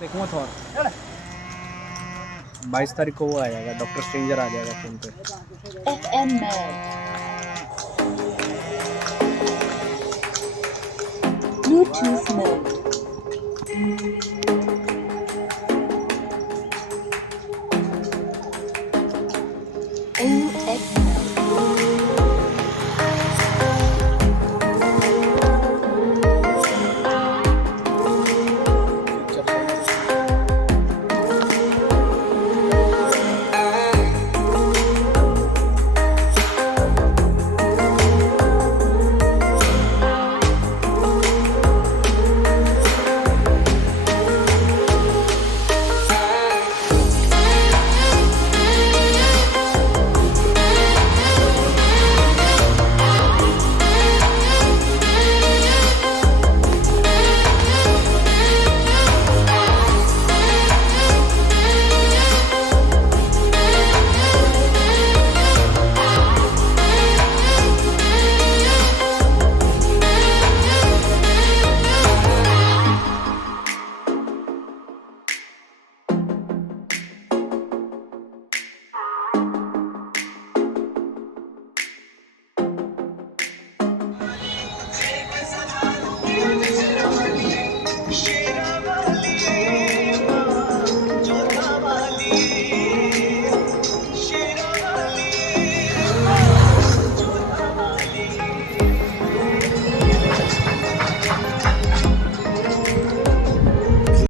देखूंगा थॉर 22 तारीख को वो आ जाएगा, डॉक्टर स्ट्रेंजर आ जाएगा फोन पे। FM mode. Bluetooth mode.